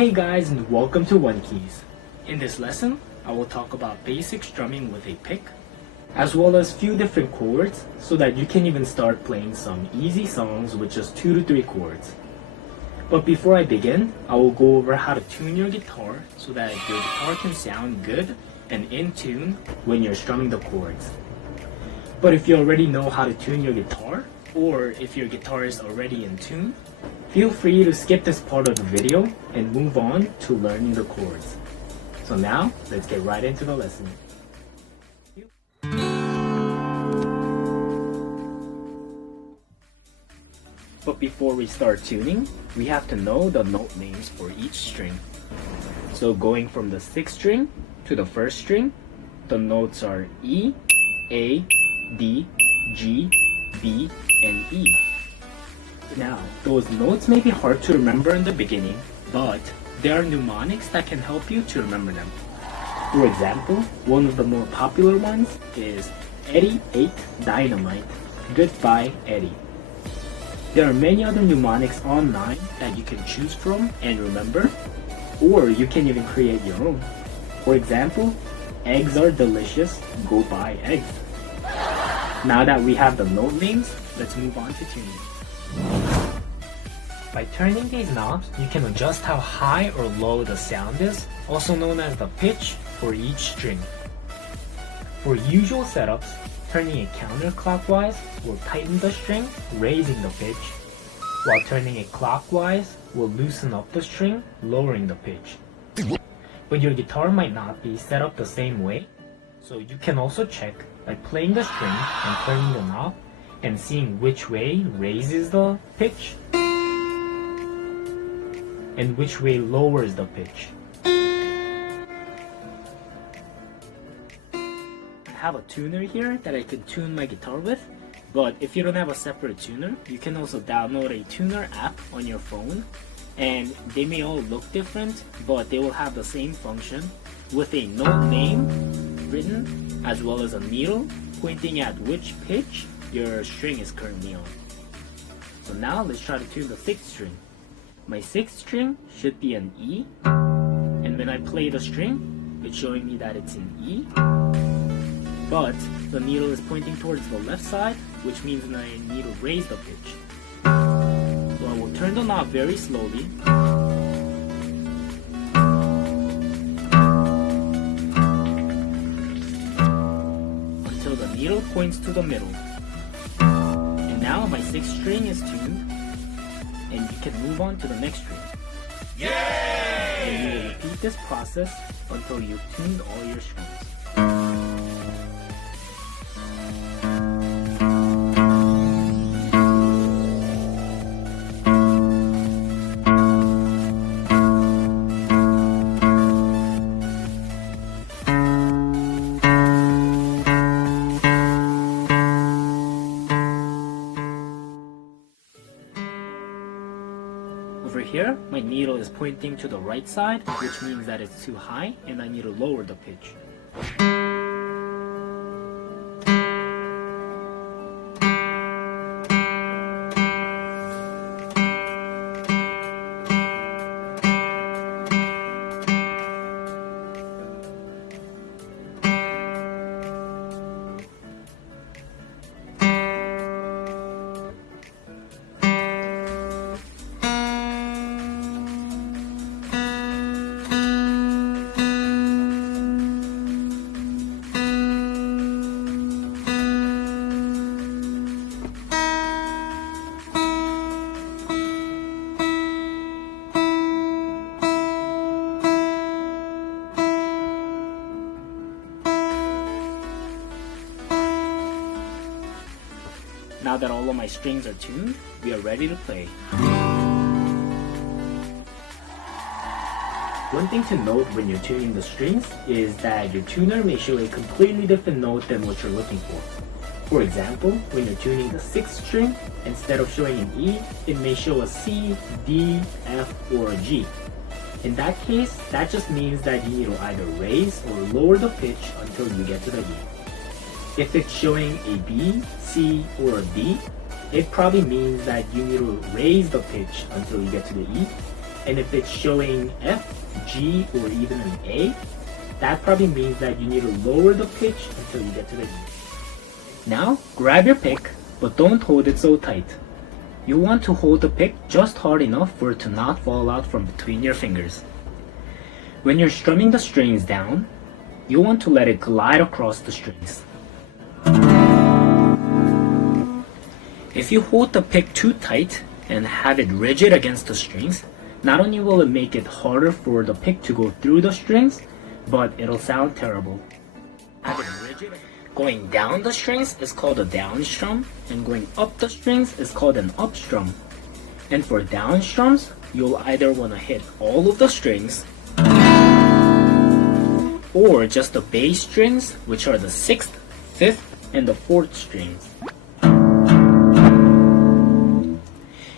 Hey guys, and welcome to One Keys. In this lesson, I will talk about basic strumming with a pick, as well as few different chords so that you can even start playing some easy songs with just 2 to 3 chords. But before I begin, I will go over how to tune your guitar so that your guitar can sound good and in tune when you're strumming the chords. But if you already know how to tune your guitar, or if your guitar is already in tune, feel free to skip this part of the video and move on to learning the chords. So now, let's get right into the lesson. But before we start tuning, we have to know the note names for each string. So going from the 6th string to the 1st string, the notes are E, A, D, G, B, and E. Now, those notes may be hard to remember in the beginning, but there are mnemonics that can help you to remember them. For example, one of the more popular ones is Eddie ate dynamite, goodbye Eddie. There are many other mnemonics online that you can choose from and remember, or you can even create your own. For example, eggs are delicious, go buy eggs. Now that we have the note names, let's move on to tuning. By turning these knobs, you can adjust how high or low the sound is, also known as the pitch for each string. For usual setups, turning it counterclockwise will tighten the string, raising the pitch, while turning it clockwise will loosen up the string, lowering the pitch. But your guitar might not be set up the same way, so you can also check by playing the string and turning the knob and seeing which way raises the pitch and which way lowers the pitch. I have a tuner here that I can tune my guitar with, but if you don't have a separate tuner, you can also download a tuner app on your phone, and they may all look different, but they will have the same function with a note name written as well as a needle pointing at which pitch your string is currently on. So now let's try to tune the 6th string. My 6th string should be an E, and when I play the string, it's showing me that it's in E, but the needle is pointing towards the left side, which means I need to raise the pitch. So I will turn the knob very slowly, until the needle points to the middle. And now my 6th string is tuned, and you can move on to the next string. Yay! And you will repeat this process until you've tuned all your strings. Over here, my needle is pointing to the right side, which means that it's too high and I need to lower the pitch. Now that all of my strings are tuned, we are ready to play. One thing to note when you're tuning the strings is that your tuner may show a completely different note than what you're looking for. For example, when you're tuning the 6th string, instead of showing an E, it may show a C, D, F, or a G. In that case, that just means that you need to either raise or lower the pitch until you get to the E. If it's showing a B, C, or a D, it probably means that you need to raise the pitch until you get to the E. And if it's showing F, G, or even an A, that probably means that you need to lower the pitch until you get to the E. Now, grab your pick, but don't hold it so tight. You want to hold the pick just hard enough for it to not fall out from between your fingers. When you're strumming the strings down, you want to let it glide across the strings. If you hold the pick too tight and have it rigid against the strings, not only will it make it harder for the pick to go through the strings, but it'll sound terrible. Have it rigid. Going down the strings is called a down strum, and going up the strings is called an up strum. And for down strums, you'll either want to hit all of the strings, or just the bass strings, which are the 6th, 5th, and the 4th strings.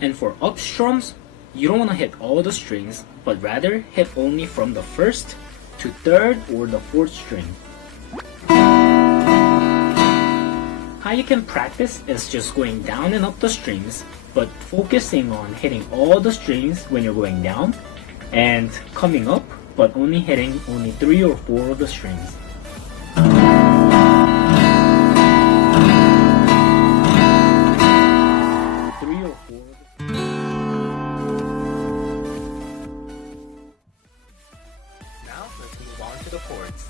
And for up strums, you don't want to hit all the strings, but rather hit only from the 1st to 3rd or the 4th string. How you can practice is just going down and up the strings, but focusing on hitting all the strings when you're going down, and coming up, but only hitting only 3 or 4 of the strings. Now let's move on to the chords.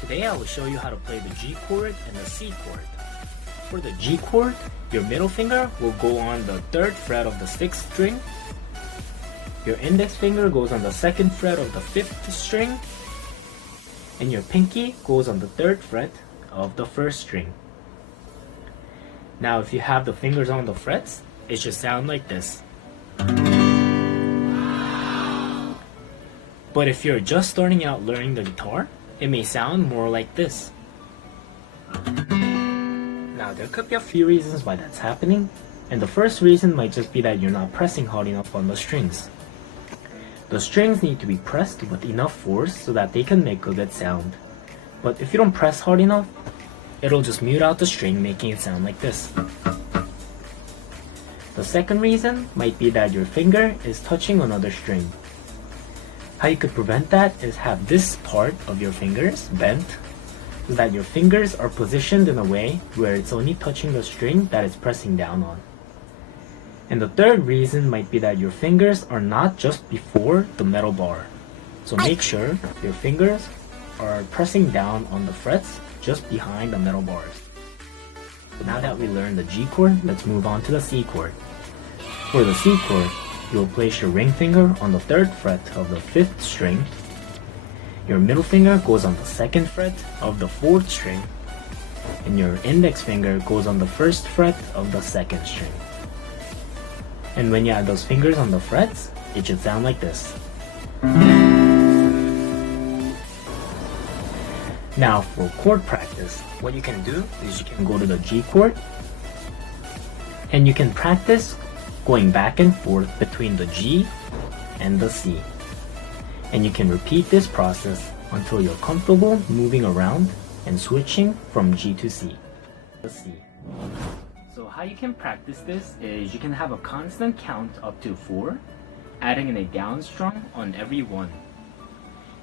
Today I will show you how to play the G chord and the C chord. For the G chord, your middle finger will go on the 3rd fret of the 6th string. Your index finger goes on the 2nd fret of the 5th string. And your pinky goes on the 3rd fret of the 1st string. Now if you have the fingers on the frets, it should sound like this. But if you're just starting out learning the guitar, it may sound more like this. Now there could be a few reasons why that's happening, and the first reason might just be that you're not pressing hard enough on the strings. The strings need to be pressed with enough force so that they can make a good sound. But if you don't press hard enough, it'll just mute out the string, making it sound like this. The second reason might be that your finger is touching another string. How you could prevent that is have this part of your fingers bent so that your fingers are positioned in a way where it's only touching the string that it's pressing down on. And the third reason might be that your fingers are not just before the metal bar. So make sure your fingers are pressing down on the frets just behind the metal bars. So now that we learned the G chord, let's move on to the C chord. For the C chord, you will place your ring finger on the 3rd fret of the 5th string. Your middle finger goes on the 2nd fret of the 4th string. And your index finger goes on the 1st fret of the 2nd string. And when you add those fingers on the frets, it should sound like this. Now for chord practice, what you can do is you can go to the G chord and you can practice going back and forth between the G and the C. And you can repeat this process until you're comfortable moving around and switching from G to C. So how you can practice this is you can have a constant count up to 4, adding in a down strum on every one.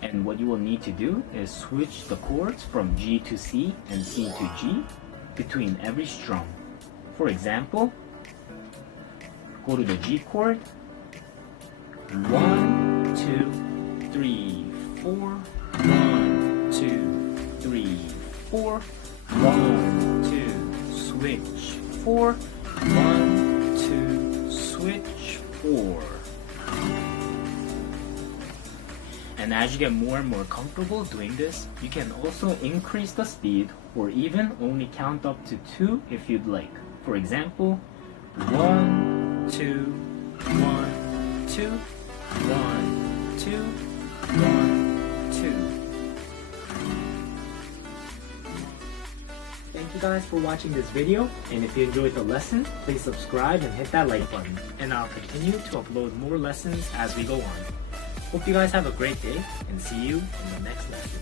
And what you will need to do is switch the chords from G to C and C to G between every strum. For example, go to the G chord, 1, 2, 3, 4, 1, 2, 3, 4, 1, 2, switch, 4, 1, 2, switch, 4. And as you get more and more comfortable doing this, you can also increase the speed or even only count up to 2 if you'd like. For example, 1, 2, 1, 2, 1, 2, 1, 2. Thank you guys for watching this video, and if you enjoyed the lesson, please subscribe and hit that like button, and I'll continue to upload more lessons as we go on. Hope you guys have a great day, and see you in the next lesson.